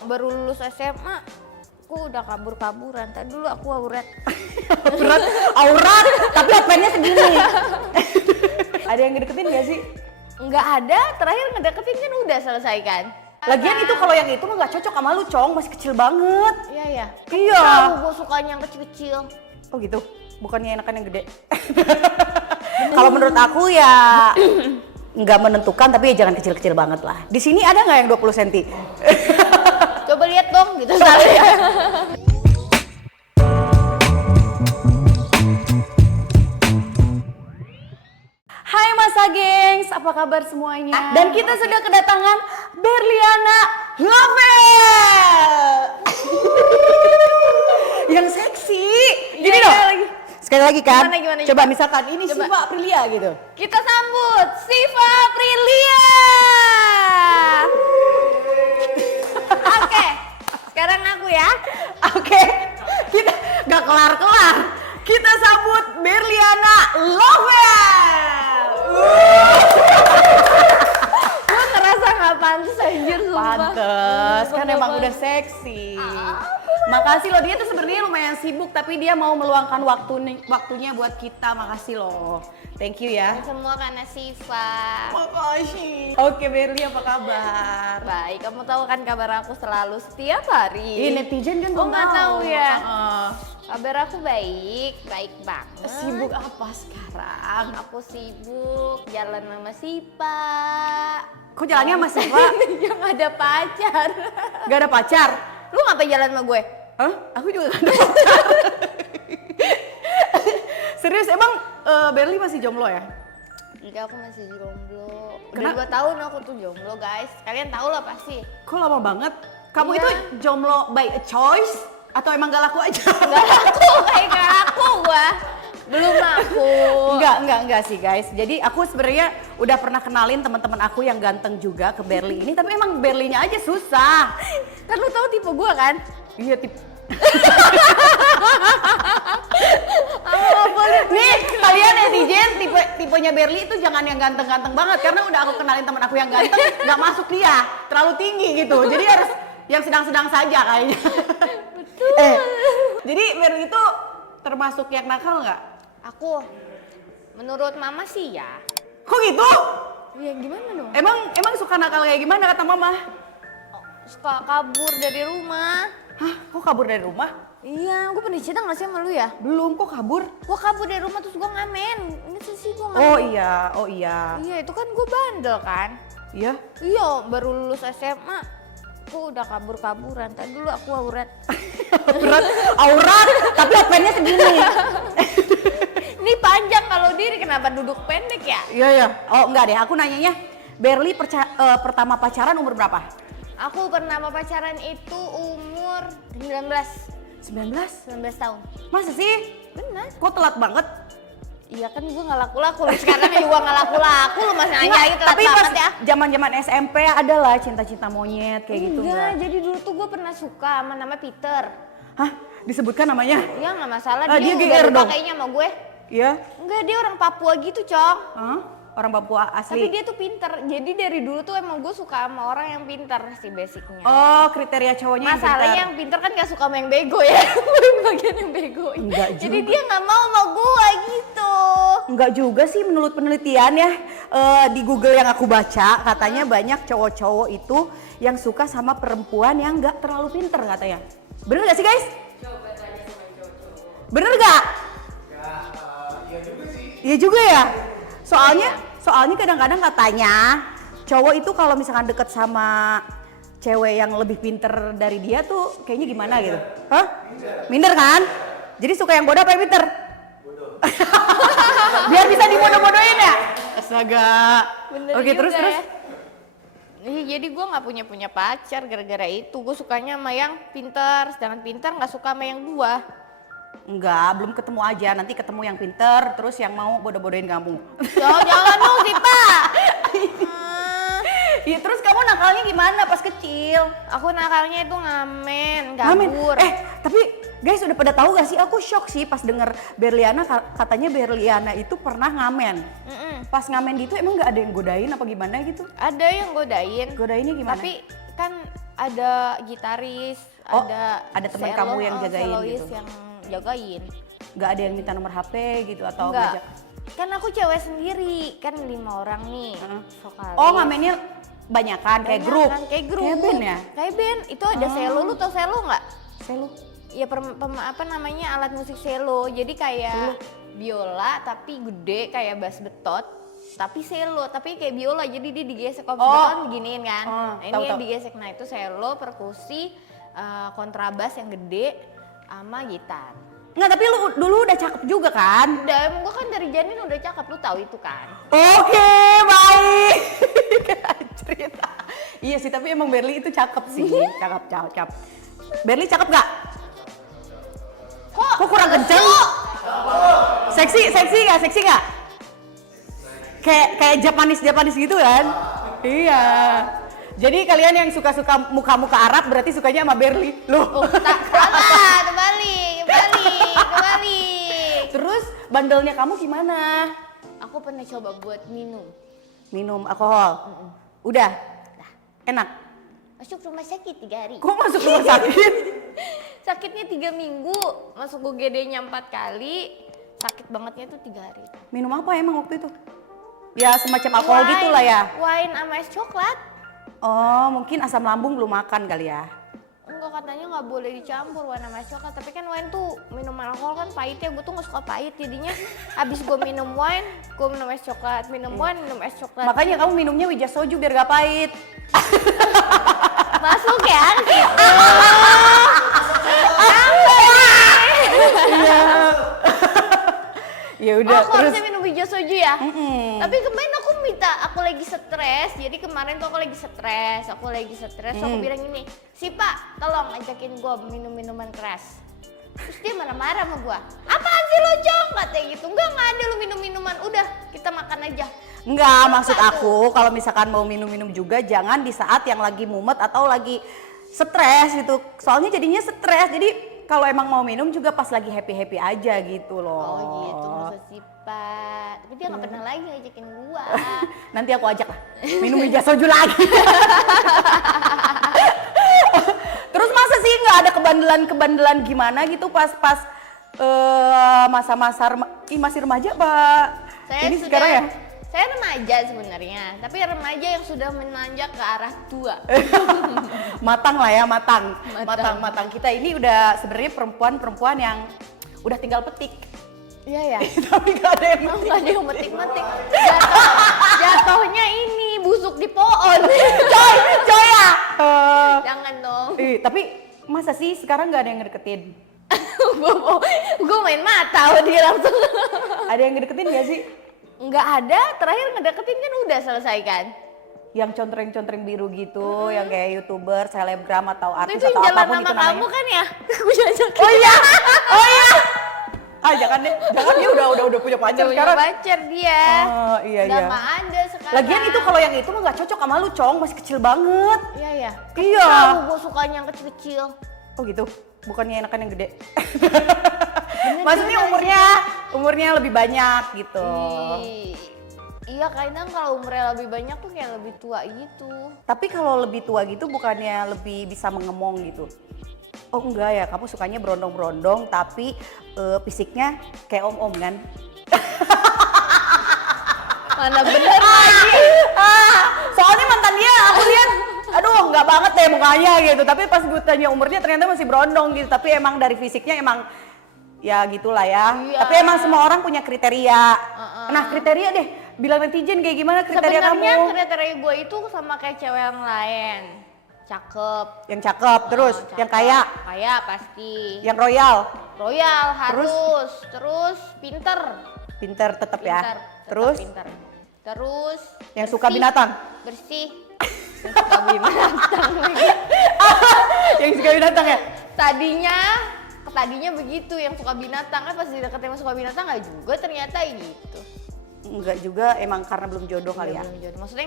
Baru lulus SMA, aku udah kabur-kaburan. Tadi dulu aku aurat. Aurat, tapi opennya segini. Ada yang ngedeketin gak sih? Nggak ada, terakhir ngedeketin kan udah selesai kan? Lagian itu kalau yang itu mah gak cocok sama lu, Cong, masih kecil banget. Iya ya. Iya. Tahu gue sukanya yang kecil-kecil. Oh gitu, bukannya enakan yang gede. Kalau menurut aku ya nggak menentukan, tapi ya jangan kecil-kecil banget lah. Di sini ada nggak yang 20 cm? Coba lihat dong gitu sekali. Hai Masa Gengs, apa kabar semuanya? Dan kita sudah kedatangan Berliana Lovel yang seksi. Gini Iya, dong. lagi. Sekali lagi kan? Gimana? Coba misalkan ini Coba. Siva Aprilia gitu. Kita sambut Siva Aprilia. Oke, sekarang aku ya. Oke, kita gak kelar-kelar. Kita sambut Berliana Lovel. Gue ngerasa nggak pantas anjir sumpah. Pantes, kan Sumpah, emang Bang. udah seksi. Makasih loh, dia tuh sebenarnya lumayan sibuk tapi dia mau meluangkan waktunya buat kita. Makasih loh. Thank you ya. Semua karena Siva. Makasih. Oke Berli, apa kabar? Baik, kamu tahu kan kabar aku selalu setiap hari. Netizen kan Oh, belum nggak tahu ya. Heeh. Kabar aku baik banget. Sibuk apa sekarang? Aku sibuk jalan sama Siva. Kok jalannya sama Siva? Yang ada pacar. Gak ada pacar? Lu ngapain jalan sama gue? Hah? Aku juga gak ada pacar. Serius, emang Berli masih jomblo ya? Enggak, aku masih jomblo. Udah Kenapa? 2 tahun aku tuh jomblo guys. Kalian tahu lah pasti. Kok lama banget? Kamu Iya. itu jomblo by a choice? Atau emang gak laku aja? Gak laku, kayak gak laku gua. Belum laku. Enggak sih guys. Jadi aku sebenarnya udah pernah kenalin teman-teman aku yang ganteng juga ke Berli ini, tapi emang Berlinya aja susah. Kan lu tahu tipe gua kan? Iya tip. Apa Nih kalian netizen tipenya Berli itu jangan yang ganteng-ganteng banget, karena udah aku kenalin teman aku yang ganteng nggak masuk dia, terlalu tinggi gitu. Jadi harus yang sedang-sedang saja kayaknya. Betul. Jadi Berli itu termasuk yang nakal nggak? Aku menurut mama sih ya. Kok gitu? Ya gimana dong? Emang suka nakal kayak gimana kata mama? Suka kabur dari rumah. Hah? Kok kabur dari rumah? Iya, gue pernah cerita gak sih sama lu ya? Belum, kok kabur? Gue kabur dari rumah terus gue ngamen. Ingat sih gue ngamen. Oh iya. Iya, itu kan gue bandel kan. Iya? Iya, baru lulus SMA, aku udah kabur-kaburan. Tadi dulu aku aurat. Aurat, tapi opennya segini. Ini panjang kalau diri, kenapa duduk pendek ya? Iya. Oh enggak deh, aku nanyanya Berli pertama pacaran umur berapa? Aku pertama pacaran itu umur 19 19? tahun. Masa sih? Benar. Kok telat banget? Iya kan gue gak laku-laku, lu sekarang juga gak laku-laku, lu masih nanya lagi telat tapi pas banget ya. zaman SMP ada lah cinta-cinta monyet kayak gitu Enggak, enggak? jadi dulu tuh gue pernah suka sama nama Peter. Hah? Disebutkan namanya? Iya gak masalah, Ah, dia dia GR udah dong. kayaknya sama gue. Iya. Enggak, dia orang Papua gitu, Cong. Hah? Orang Papua Tapi asli? dia tuh pinter, jadi dari dulu tuh emang gue suka sama orang yang pinter sih basicnya. Oh, kriteria cowoknya Masalahnya yang yang pinter kan gak suka sama yang bego ya, gue bagian yang bego. Enggak Jadi juga. dia gak mau sama gue gitu. Enggak juga sih, menurut penelitian ya di Google yang aku baca, katanya banyak cowok-cowok itu yang suka sama perempuan yang nggak terlalu pinter katanya. Bener gak sih guys? Bener gak? Iya juga ya. Soalnya kadang-kadang katanya cowok itu kalau misalkan deket sama cewek yang lebih pinter dari dia tuh kayaknya gimana gitu. Hah? Minder kan? Jadi suka yang bodoh apa yang pinter? Biar bisa dibodoh-bodohin ya? Astaga. Bener Oke, juga terus. ya. Iya, jadi gue gak punya pacar gara-gara itu. Gue sukanya sama yang pinter, sedangkan pinter gak suka sama yang dua. Enggak, belum ketemu aja. Nanti ketemu yang pinter, terus yang mau bodoh-bodohin kamu. Jangan dong sih Pak. Iya, terus kamu nakalnya gimana pas kecil? Aku nakalnya itu ngamen, Ngamen. kabur. Tapi guys udah pada tahu gak sih? Aku shock sih pas denger Berliana katanya Berliana itu pernah ngamen. Pas ngamen gitu emang nggak ada yang godain apa gimana gitu? Ada yang godain. Godainnya gimana? Tapi kan ada gitaris, Oh, ada ada teman kamu yang jagain solois gitu? yang jagain. Nggak ada yang minta nomor HP gitu atau Enggak. ngajak? Kan aku cewek sendiri, kan 5 orang nih. Heeh. Vokalis. Oh, ngamennya banyakan kayak Banyak grup. kan, kayak grup. Kayak band ya? Kayak band. Itu ada selo, lu tau selo nggak? Selo. Ya apa namanya alat musik selo. Jadi kayak biola tapi gede kayak bass betot. Tapi selo, tapi kayak biola jadi dia digesek. Kalau Oh. betot diginiin kan. Oh, Nah, ini tahu, yang tahu. digesek. Nah itu selo, perkusi, kontrabas yang gede, sama gitar. Nggak, tapi lu dulu udah cakep juga kan? Udah, emang gue kan dari janin udah cakep, lu tahu itu kan? Oke, baik. Cerita. Iya sih, tapi emang Berli itu cakep sih. Cakep. Berli cakep nggak? Kok kurang kenceng? Seksi nggak? Kayak Japanis gitu kan? Iya. Jadi kalian yang suka-suka muka-muka Arab berarti sukanya sama Berli. Loh. Oh, salah, kebalik. Terus bandelnya kamu gimana? Aku pernah coba buat minum. Minum alkohol? Udah? Enak? Masuk rumah sakit 3 hari. Kok masuk rumah sakit? Sakitnya 3 minggu, masuk UGD-nya 4 kali, sakit bangetnya itu 3 hari. Minum apa emang waktu itu? Ya semacam alkohol gitu lah ya? Wine sama es coklat. Oh, mungkin asam lambung belum makan kali ya? Enggak, katanya nggak boleh dicampur wine sama es coklat. Tapi kan wine tuh minuman alkohol kan pahit ya, gue tuh nggak suka pahit. Jadinya abis gue minum wine, gue minum es coklat. Minum wine, minum es coklat. Makanya kamu minumnya Wija Soju biar gak pahit. Masuk ya ke situ. Iya. Ya udah, Aku terus harusnya minum hijau soju ya. Mm-mm. Tapi kemarin aku lagi stres. Jadi kemarin tuh aku lagi stres. Aku bilang gini, si Pak, tolong ajakin gue minum minuman keras. Terus dia marah-marah sama gue. Apaan sih lo Jong? Katanya gitu. Enggak ada lu minum minuman. Udah, kita makan aja. enggak, maksud aku kalau misalkan mau minum-minum juga jangan di saat yang lagi mumet atau lagi stres gitu. Soalnya jadinya stres. Jadi kalau emang mau minum juga pas lagi happy-happy aja gitu loh. Oh gitu maksud si Pak. Tapi dia nggak pernah lagi ngajakin gua. Nanti aku ajak lah, minum Wija Soju lagi. Terus masa sih nggak ada kebandelan gimana gitu pas masa-masa masih remaja Pak? Ini sekarang ya? Saya remaja sebenarnya, tapi remaja yang sudah menanjak ke arah tua. Matang lah ya, matang. Kita ini udah sebenarnya perempuan yang udah tinggal petik. Iya ya. Tapi nggak ada yang Nggak ada yang metik-metik. Jatuhnya ini busuk di pohon. coy ya. Jangan dong. Tapi masa sih sekarang nggak ada yang ngedeketin? Gue main mata sama dia langsung. Ada yang ngedeketin nggak sih? Nggak ada, terakhir ngedeketin kan udah selesai kan? Yang contreng-contreng biru gitu, yang kayak YouTuber, selebgram atau artis Itu atau yang jalan apapun sama itu namanya. kamu kan ya? Gue ajakin. Oh iya. Ah jangan deh, dia udah punya pacar Punya sekarang. pacar dia. Oh iya. Udah nggak ada sekarang. Lagian itu kalau yang itu mah nggak cocok sama lu, Cong, masih kecil banget. Iya ya. Iya. Tahu gue sukanya yang kecil-kecil. Oh gitu, bukannya enakan yang gede. Bener Maksudnya juga umurnya lebih banyak gitu. Iya kadang kalau umurnya lebih banyak tuh kayak lebih tua gitu. Tapi kalau lebih tua gitu bukannya lebih bisa mengemong gitu? Oh enggak ya, kamu sukanya berondong-berondong tapi fisiknya kayak om-om kan? Mana bener lagi. Soalnya mantan dia aku lihat, aduh nggak banget deh mukanya gitu. Tapi pas gue tanya umurnya ternyata masih berondong gitu. Tapi emang dari fisiknya emang ya gitulah ya. Iya. Tapi emang semua orang punya kriteria. Nah kriteria deh, bilang netizen kayak gimana kriteria Sebenarnya kamu? kriteria gue itu sama kayak cewek yang lain. Cakep. Yang cakep, terus Cakep. yang kaya, Kaya pasti. yang royal, Royal harus. Terus pinter. pinter tetap ya. Pinter, tetap Terus pinter. Terus yang suka bersih. binatang. Bersih. Yang suka binatang. Yang suka binatang ya? Tadinya begitu yang suka binatang kan pas dideketin sama suka binatang nggak juga ternyata gitu. Enggak juga, emang karena belum jodoh kali ya. Belum jodoh. Maksudnya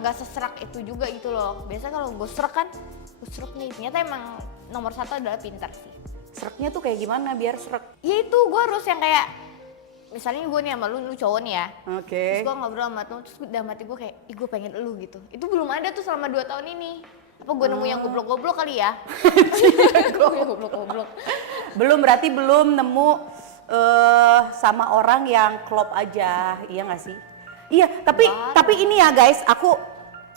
nggak seserak itu juga gitu loh. Biasanya kalau gue serak kan, gue serak nih. Ternyata emang nomor 1 adalah pintar sih. Sereknya tuh kayak gimana biar serek? Ya itu gue harus yang kayak misalnya gue nih sama lu cowok nih ya. Oke. Terus gue ngobrol sama temen, terus dalam hati gue kayak, ih gue pengen lu gitu. Itu belum ada tuh selama 2 tahun ini. Apa gue nemu yang goblok-goblok kali ya? Goblok-goblok. Berarti belum nemu sama orang yang klop aja, iya nggak sih? Iya, tapi ini ya guys, aku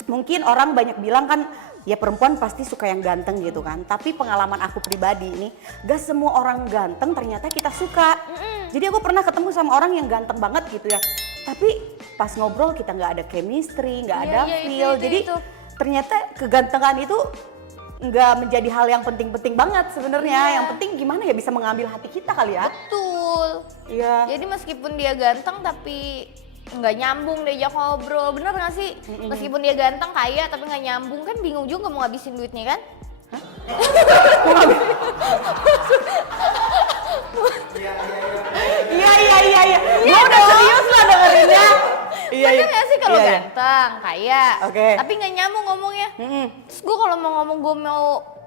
mungkin orang banyak bilang kan ya perempuan pasti suka yang ganteng gitu kan. Tapi pengalaman aku pribadi ini, gak semua orang ganteng ternyata kita suka. Jadi aku pernah ketemu sama orang yang ganteng banget gitu ya. Tapi pas ngobrol kita nggak ada chemistry, nggak ada feel. Jadi ternyata kegantengan itu nggak menjadi hal yang penting-penting banget sebenarnya. Yang penting gimana ya bisa mengambil hati kita kali ya. Betul. Iya. Jadi meskipun dia ganteng tapi nggak nyambung diajak ngobrol, bener nggak sih? Meskipun dia ganteng kaya tapi nggak nyambung kan bingung juga mau ngabisin duitnya kan? Iya. Gue udah serius lah dengerinnya. Bener nggak sih kalau ganteng, kaya, tapi nggak nyambung ngomongnya. Terus gue kalau mau ngomong gue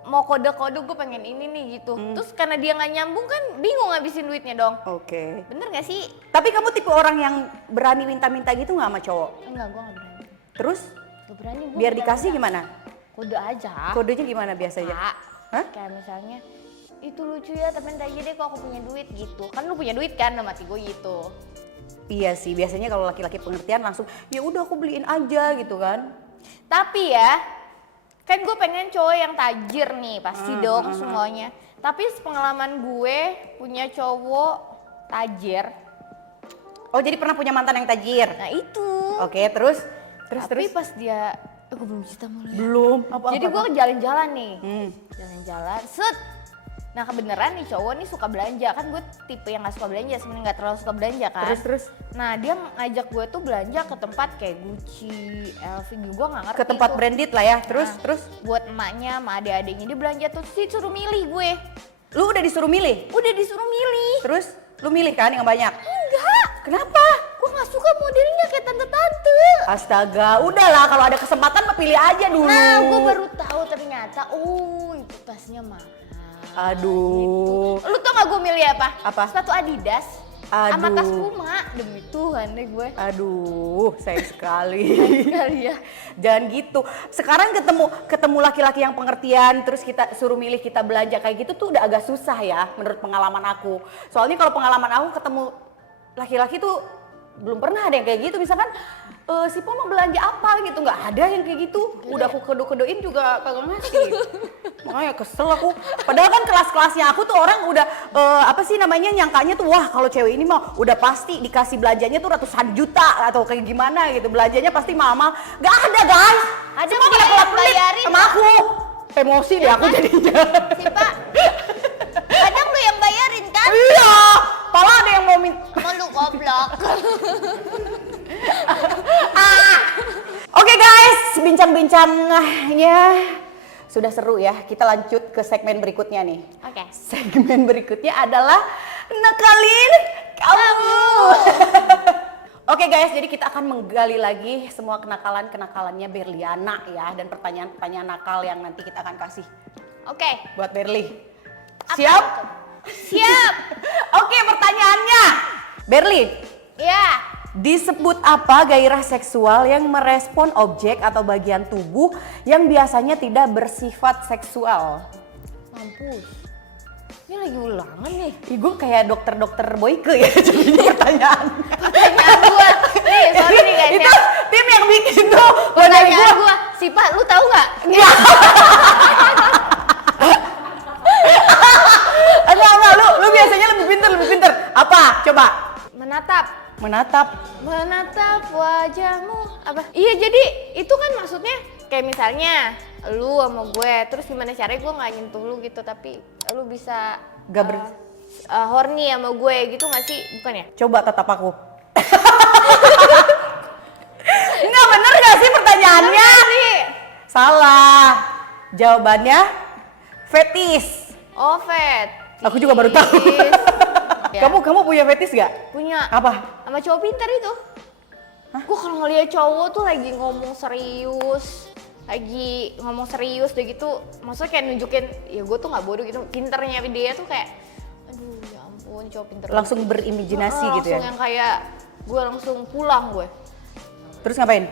mau kode-kode gue pengen ini nih gitu. Terus karena dia nggak nyambung kan bingung ngabisin duitnya dong. Bener nggak sih? Tapi kamu tipe orang yang berani minta-minta gitu nggak sama cowok? Enggak, gue nggak berani. Terus? Gak berani gue. Biar dikasih gimana? Kode aja. Kodenya gimana biasanya? Hah? Kayak misalnya itu lucu ya tapi ntar aja deh kalau aku punya duit gitu. Kan lu punya duit kan sama gue gitu. Iya sih, biasanya kalau laki-laki pengertian langsung ya udah aku beliin aja gitu kan. Tapi ya, kan gue pengen cowok yang tajir nih, pasti dong semuanya. Tapi pengalaman gue punya cowok tajir. Oh jadi pernah punya mantan yang tajir? Nah itu. Oke, terus? Tapi pas dia, gue belum cerita mulu ya. Belum. Jadi gue jalan-jalan nih, jalan-jalan, set. Nah kebenaran nih cowok nih suka belanja, kan gue tipe yang gak suka belanja, sebenarnya gak terlalu suka belanja kan. Terus? Nah dia ngajak gue tuh belanja ke tempat kayak Gucci, LV, gue gak ngerti. Ke tempat tuh. branded lah ya, terus? Buat emaknya sama adik-adiknya dia belanja tuh, disuruh milih gue. Lu udah disuruh milih? Udah disuruh milih. Terus? Lu milih kan yang banyak? Enggak. Kenapa? Gue gak suka modelnya kayak tante-tante. Astaga, udahlah kalau ada kesempatan mah pilih aja dulu. Nah gue baru tahu ternyata, oh itu tasnya mahal. Aduh. Gitu. Lu tau gak gue milih apa? Apa? Sepatu Adidas. Aduh. Sama tas Puma. Demi Tuhan deh gue. Aduh, sayang sekali. Sekali ya. Jangan gitu. Sekarang ketemu laki-laki yang pengertian, terus kita suruh milih kita belanja kayak gitu tuh udah agak susah ya, menurut pengalaman aku. Soalnya kalau pengalaman aku ketemu laki-laki tuh belum pernah ada yang kayak gitu. Misalkan si Po mau belanja apa gitu, nggak ada yang kayak gitu. Udah aku kedo-kedoin juga kagak ngasih. Makanya kesel aku. Padahal kan kelas-kelasnya aku tuh orang udah apa sih namanya nyangkanya tuh wah kalau cewek ini mah udah pasti dikasih belanjanya tuh ratusan juta atau kayak gimana gitu. Belanjanya pasti mahal. Gak ada guys. Ada semua dia pada yang pelit bayarin sama aku. Emosi deh aku jadinya. Si Pak. Kadang lu yang bayarin kan? Iya. Pala ada yang mau minta. Sama lu goblok. Oke guys, bincang-bincangnya sudah seru ya. Kita lanjut ke segmen berikutnya nih. Oke. Segmen berikutnya adalah nakalin kamu. Oke guys, jadi kita akan menggali lagi semua kenakalan-kenakalannya Berliana ya, dan pertanyaan-pertanyaan nakal yang nanti kita akan kasih Oke. buat Berli. Apa Siap? itu? Siap. Oke, pertanyaannya. Berli, Ya. disebut apa gairah seksual yang merespon objek atau bagian tubuh yang biasanya tidak bersifat seksual? Mampus. Ini lagi ulangan nih. Ih, gue kayak dokter-dokter Boyke ya jadinya pertanyaan. Pertanyaan gua. Nih, sorry nih guys Itu ya. tim yang bikin tuh. Pertanyaan gua. Si Pak, lu tahu nggak? Iya. Enggak, lu biasanya lebih pinter. Apa? Coba. Menatap wajahmu. Apa? Iya, jadi itu kan maksudnya kayak misalnya lu sama gue, terus gimana caranya gue nggak nyentuh lu gitu, tapi lu bisa horny sama gue gitu nggak sih? Bukan ya? Coba tatap aku. Enggak bener gak sih pertanyaannya? Salah. Jawabannya fetis. Oh, fetis. Aku juga baru tahu. Ya. Kamu punya fetis gak? Punya. Apa? Sama cowok pintar itu. Gue kalau ngeliat cowok tuh lagi ngomong serius, udah gitu, maksudnya kayak nunjukin, ya gue tuh nggak bodoh gitu, pinternya dia tuh kayak, aduh ya ampun cowok pinter. Langsung berimajinasi gitu ya? Langsung yang kayak, gue langsung pulang gue. Terus ngapain?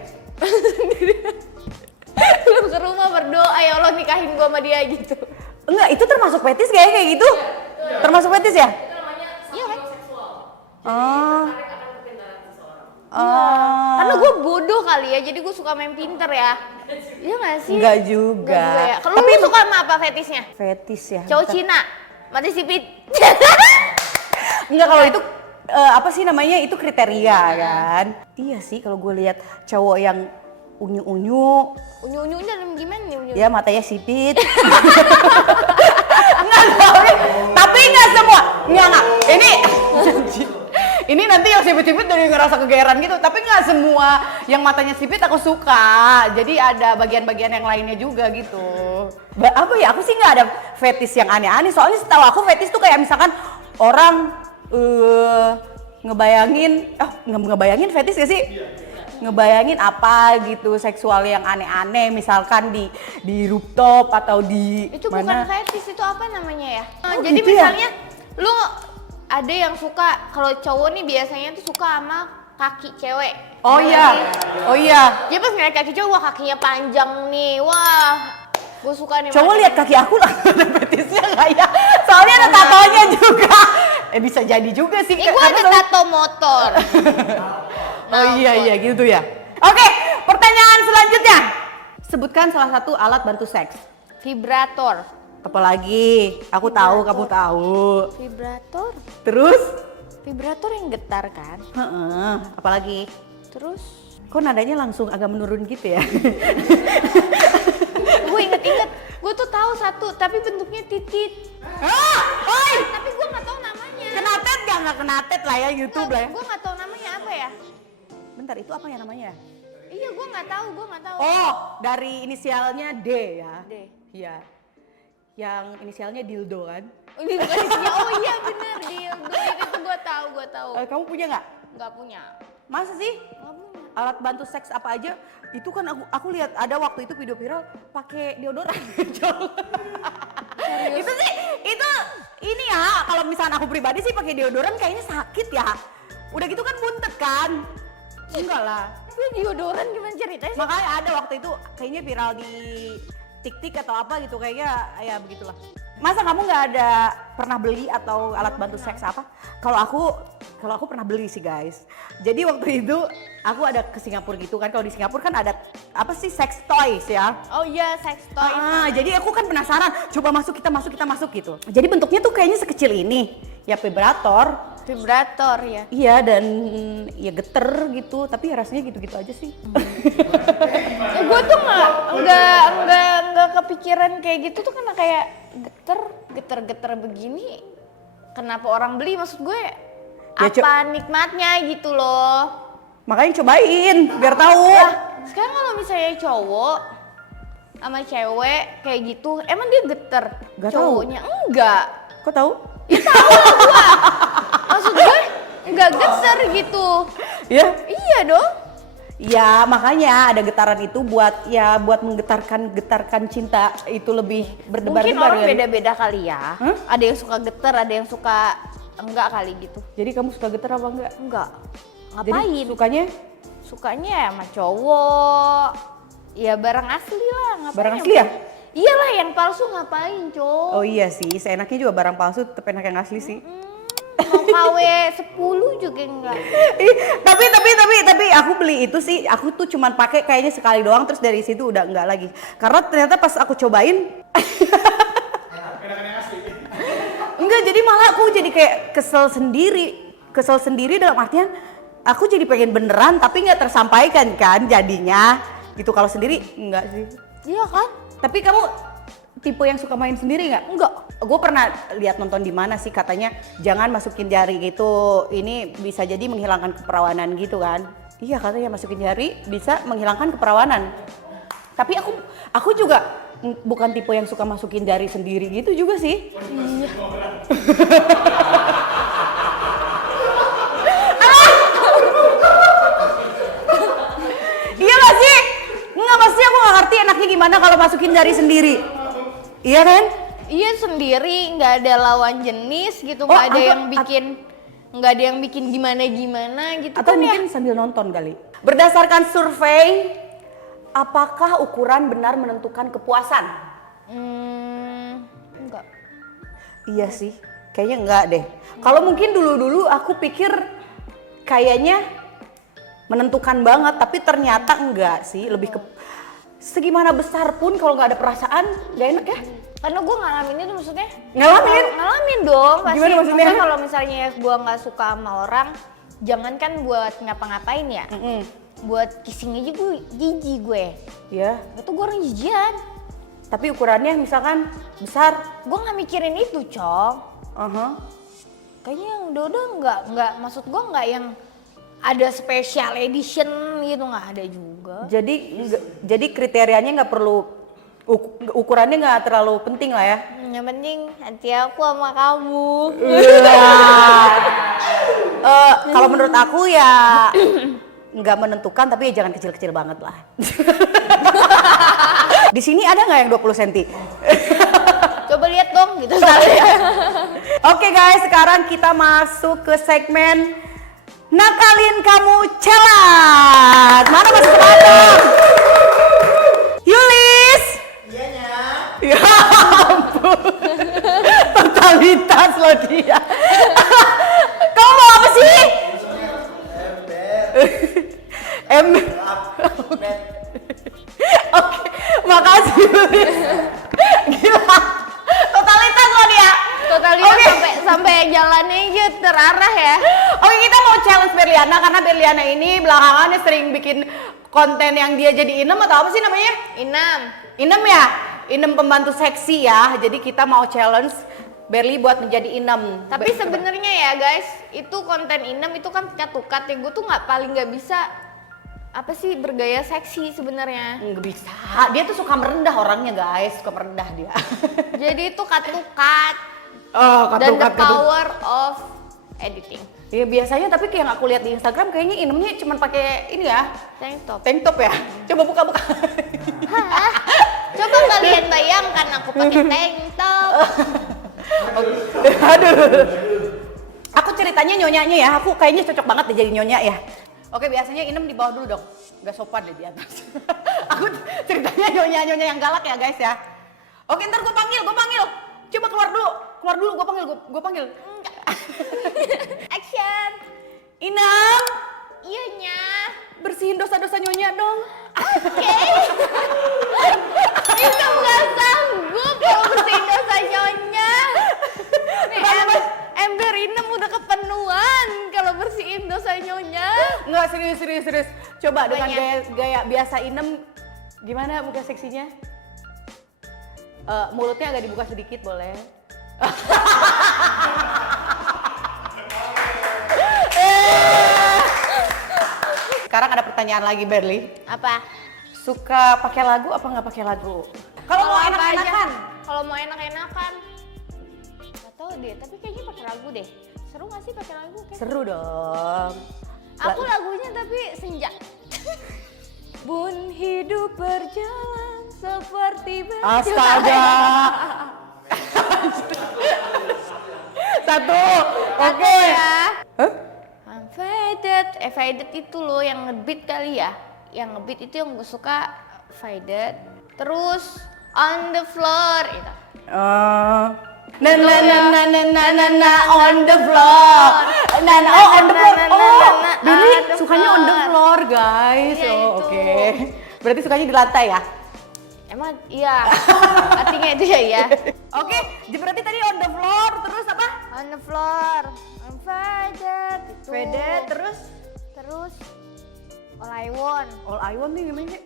serumah berdoa ya Allah nikahin gue sama dia gitu. Enggak, itu termasuk fetis kayak gitu? Termasuk fetis ya? Iya kan? Oh. Karena gue bodoh kali ya, jadi gue suka main pinter ya. Iya gak sih? Enggak juga. Ya. Kalau lu suka sama apa fetisnya? Fetis ya. Cowok Cina, mati sipit. Enggak, kalau itu apa sih namanya, itu kriteria kan? Iya sih, kalau gue lihat cowok yang unyu-unyu, Unyu-unyunya gimana nih? Unyu? ya matanya sipit. Enggak, tapi enggak semua. Enggak. Ini nanti yang sipit-sipit dari ngerasa kegeeran gitu, tapi nggak semua yang matanya sipit aku suka. Jadi ada bagian-bagian yang lainnya juga gitu. Apa ya? Aku sih nggak ada fetis yang aneh-aneh. Soalnya setahu aku fetis tuh kayak misalkan orang ngebayangin fetis gak sih? Ngebayangin apa gitu seksual yang aneh-aneh, misalkan di rooftop atau di itu mana? bukan fetis, itu apa namanya ya? Oh, jadi gitu ya? misalnya lu ada yang suka, kalau cowok nih biasanya tuh suka sama kaki cewek. Oh iya, oh iya. Dia pas ngeliat kaki cowok, wah kakinya panjang nih, wah gue suka nih. Cowok lihat kaki aku lah, ada fetisnya nggak ya? Soalnya ada tatonya juga. Bisa jadi juga sih. Gue ada tato motor. Oh iya gitu ya. Oke, pertanyaan selanjutnya. Sebutkan salah satu alat bantu seks. Vibrator. Apalagi? Aku tahu, kamu tahu. Vibrator. Terus? Vibrator yang getar kan? Heeh. Apalagi? Terus? Kok nadanya langsung agak menurun gitu ya? Gue inget-inget, gue tuh tahu satu, tapi bentuknya titit. Oi! Tapi gue nggak tahu namanya. Kenatet nggak kenatet lah ya, YouTube lah ya. Gue nggak tahu namanya apa ya. Bentar, itu apa ya namanya? Iya, gue nggak tahu. Oh, dari inisialnya D ya? D. Iya. Yang inisialnya dildo kan? Ini bukan isinya. Oh iya bener, dildo. Itu gue tahu. Kamu punya nggak? Nggak punya. Masa sih? Nggak punya. Alat bantu seks apa aja? Itu kan aku lihat ada waktu itu video viral pakai deodoran. Itu sih, itu ini ya. Kalau misalnya aku pribadi sih pakai deodoran kayaknya sakit ya. Udah gitu kan buntet kan? Enggak lah. Tapi deodoran gimana ceritanya sih? Makanya ada waktu itu kayaknya viral di TikTok atau apa gitu, kayaknya ya begitulah. Masa kamu nggak ada pernah beli atau alat bantu seks apa? Kalau aku pernah beli sih guys. Jadi waktu itu aku ada ke Singapura gitu kan. Kalau di Singapura kan ada apa sih, sex toys ya? Oh iya, sex toy. Jadi aku kan penasaran, coba kita masuk gitu. Jadi bentuknya tuh kayaknya sekecil ini, ya vibrator. Vibrator ya. Iya, dan ya geter gitu, tapi ya rasanya gitu-gitu aja sih. Gue tuh nggak kepikiran kayak gitu tuh, karena kayak geter begini. Kenapa orang beli? Maksud gue Ya, apa nikmatnya gitu loh. Makanya cobain biar tahu. Sekarang kalau misalnya cowok sama cewek kayak gitu, emang dia geter? Nggak tahu. Cowoknya enggak. Kok tahu? Ya tahu lah gua. Maksud gue enggak geter gitu. Ya. Iya dong. Ya makanya ada getaran itu buat menggetarkan cinta itu lebih berdebar-debar. Mungkin orang kan? beda-beda kali ya. Ada yang suka geter, ada yang suka enggak kali gitu. Jadi kamu suka getar apa enggak? Enggak. Jadi Ngapain? sukanya ya sama cowok. Ya barang asli lah, ngapain? barang asli ya? Iyalah, yang palsu ngapain, Cok? Oh iya sih, seenaknya juga barang palsu tetap enak yang asli sih. Mau KW 10 juga enggak. Tapi aku beli itu sih, aku tuh cuman pakai kayaknya sekali doang, terus dari situ udah enggak lagi. Karena ternyata pas aku cobain enggak, jadi malah aku jadi kayak kesel sendiri dalam artian aku jadi pengen beneran tapi nggak tersampaikan kan jadinya gitu. Kalau sendiri enggak sih. Iya kan? Tapi kamu tipe yang suka main sendiri nggak? Enggak. Gue pernah lihat nonton di mana sih, katanya jangan masukin jari gitu, ini bisa jadi menghilangkan keperawanan gitu kan. Iya, katanya masukin jari bisa menghilangkan keperawanan. Tapi aku juga bukan tipe yang suka masukin jari sendiri gitu juga sih. Iya. Iya gak sih? Enggak, pasti aku gak ngerti enaknya gimana kalau masukin jari sendiri. Iya kan? Iya, sendiri, nggak ada lawan jenis gitu, nggak ada yang bikin gimana gitu. Atau kan mungkin sambil nonton kali. Berdasarkan survei apakah ukuran benar menentukan kepuasan? Enggak. Iya sih, kayaknya enggak deh. Kalau mungkin dulu-dulu aku pikir kayaknya menentukan banget, tapi ternyata enggak sih. Lebih ke segimana besar pun kalau nggak ada perasaan, nggak enak ya? Karena gue ngalamin itu maksudnya. Ngalamin? Ngalamin dong pasti. Gimana maksudnya? Kalau misalnya gue nggak suka sama orang, jangankan buat ngapa-ngapain ya. Buat kissing aja gue jijik gue. Ya. Itu gue orang jijian. Tapi ukurannya misalkan besar. Gue nggak mikirin itu, Cong. Kayaknya yang udah nggak, maksud gue nggak yang ada special edition gitu, nggak ada juga. Jadi kriterianya nggak perlu, ukurannya nggak terlalu penting lah ya. Yang penting hati aku sama kamu. Kalau menurut aku ya nggak menentukan, tapi ya jangan kecil-kecil banget lah. Di sini ada nggak yang 20 cm? Coba lihat dong gitu. Oke guys, sekarang kita masuk ke segmen Nakalin Kamu Challenge. Mana Mas Semangat? Yulis. Iyanya. Ya ampun. Totalitas loh dia. Kamu mau apa sih? Ember. Oke, makasih Yulis. Gila. Totalitas loh dia. Totalitas sampai jalannya aja terarah ya. Oke, kita mau challenge Berliana karena Berliana ini belakangan sering bikin konten yang dia jadi inem atau apa sih namanya? Inem ya? Inem pembantu seksi ya. Jadi kita mau challenge Berli buat menjadi inem. Tapi sebenarnya ya guys, itu konten inem itu kan cut-to-cut ya. Gue tuh nggak bisa apa sih bergaya seksi sebenarnya. Nggak bisa. Dia tuh suka merendah orangnya guys, suka merendah dia. Jadi itu cut-to-cut. Oh, Dan the power of editing. Iya biasanya, tapi kayak yang aku lihat di Instagram kayaknya inemnya cuma pakai ini ya, Tank top ya. Coba buka. Hah? Coba kalian bayangkan aku pakai tank top. Aduh. Aku ceritanya nyonyanya ya, aku kayaknya cocok banget deh jadi nyonya ya. Oke, biasanya inem di bawah dulu dong, nggak sopan deh di atas. Aku ceritanya nyonya yang galak ya guys ya. Oke, ntar gue panggil. Coba keluar dulu, gue panggil. Action. Inem, Iyanya. bersihin dosa-dosa nyonya dong. Oke. Itu nggak sanggup kalau bersihin dosa nyonya. Nih, ember inem udah kepenuhan kalau bersihin dosa nyonya. Nggak, serius. Coba dengan Apanya? gaya biasa inem, gimana muka seksinya? Mulutnya agak dibuka sedikit boleh. Sekarang ada pertanyaan lagi Berli. Apa? Suka pakai lagu apa nggak pakai lagu? Kalau mau apa enak-enakan. aja. Kalau mau enak-enakan. Gak tau deh, tapi kayaknya pakai lagu deh. Seru gak sih pakai lagu? Kayak Seru dong. aku lagunya tapi senja. Bun hidup berjalan seperti berjalan. Astaga. Satu. Oke. Ya. Hah? I'm faded. Faded itu loh yang ngebeat kali ya. Yang ngebeat itu yang gue suka faded. Terus on the floor itu. Na on the floor. On the floor. Oh, Berli on the sukanya on the floor. floor, guys. Iya, Oh, itu. oke. Berarti sukanya di lantai ya? Emang iya. Artinya itu ya. Oke, berarti tadi on the floor terus apa? On the floor. I'm faded. Itu. Faded terus Terus all I want. all I want nih gimana sih?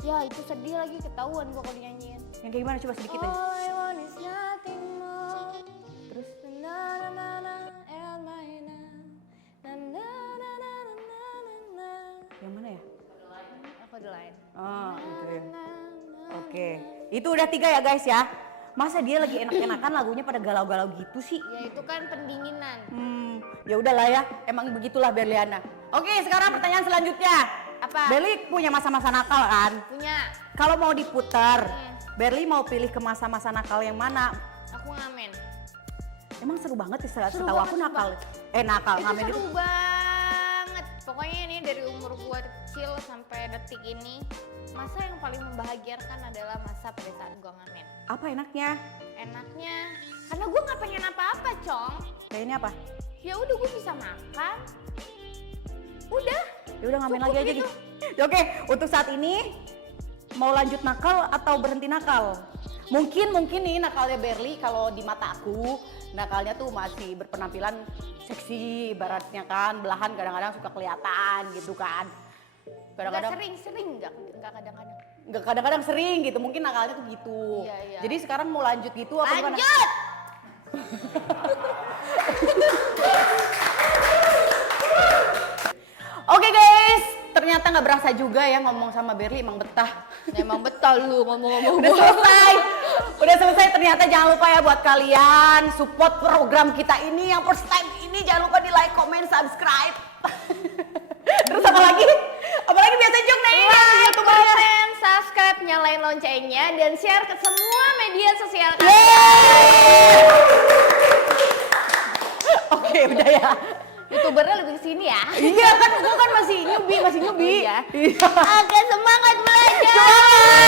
Ya itu sedih lagi ketahuan gua kalau dinyanyiin. Yang kayak gimana coba sedikit aja. All I want is nothing more. Terus Na na na na and my na na na na na na na. yang mana ya? Aku the line. Oh, gitu ya. Oke. Itu udah 3 ya guys ya. Masa dia lagi enak-enakan lagunya pada galau-galau gitu sih? Ya itu kan pendinginan. Ya udahlah ya. Emang begitulah Berliana. Oke, sekarang pertanyaan selanjutnya. Apa? Berli punya masa-masa nakal kan? Punya. Kalau mau diputar, Berli mau pilih ke masa-masa nakal yang mana? Aku ngamen. Emang seru banget ya, Seru setahu aku banget, nakal. Nakal, Itu ngamen seru banget. Pokoknya ini dari umur gua kecil sampai detik ini, masa yang paling membahagiakan adalah masa pada saat gue ngamen. Apa enaknya? Enaknya, karena gue nggak pengen apa-apa, Cong. Kayaknya apa? Ya udah gue bisa makan. Udah. Ya udah ngamen Cukup lagi aja gitu. gitu. Oke, untuk saat ini mau lanjut nakal atau berhenti nakal? Mungkin nih nakalnya Berli kalau di mata aku, nakalnya tuh masih berpenampilan seksi ibaratnya kan, belahan kadang-kadang suka kelihatan gitu kan. Kadang-kadang Sering, nggak kadang-kadang. nggak kadang-kadang sering gitu, mungkin nakalnya tuh gitu. Iya. Jadi sekarang mau lanjut gitu apa gimana? Lanjut! Oke guys, ternyata nggak berasa juga ya ngomong sama Berli, emang betah. Emang betul lu ngomong-ngomong. Udah selesai ternyata. Jangan lupa ya buat kalian support program kita ini yang first time ini, jangan lupa di like, comment, subscribe. Terus apa lagi biasa Jok nih Like, comment, subscribe, nyalain loncengnya, dan share ke semua media sosial kalian. Oke udah ya. YouTubernya lebih kesini ya. Iya kan, gua kan masih nyubi. Oh, iya. Iya. Oke, semangat belajar. Semangat!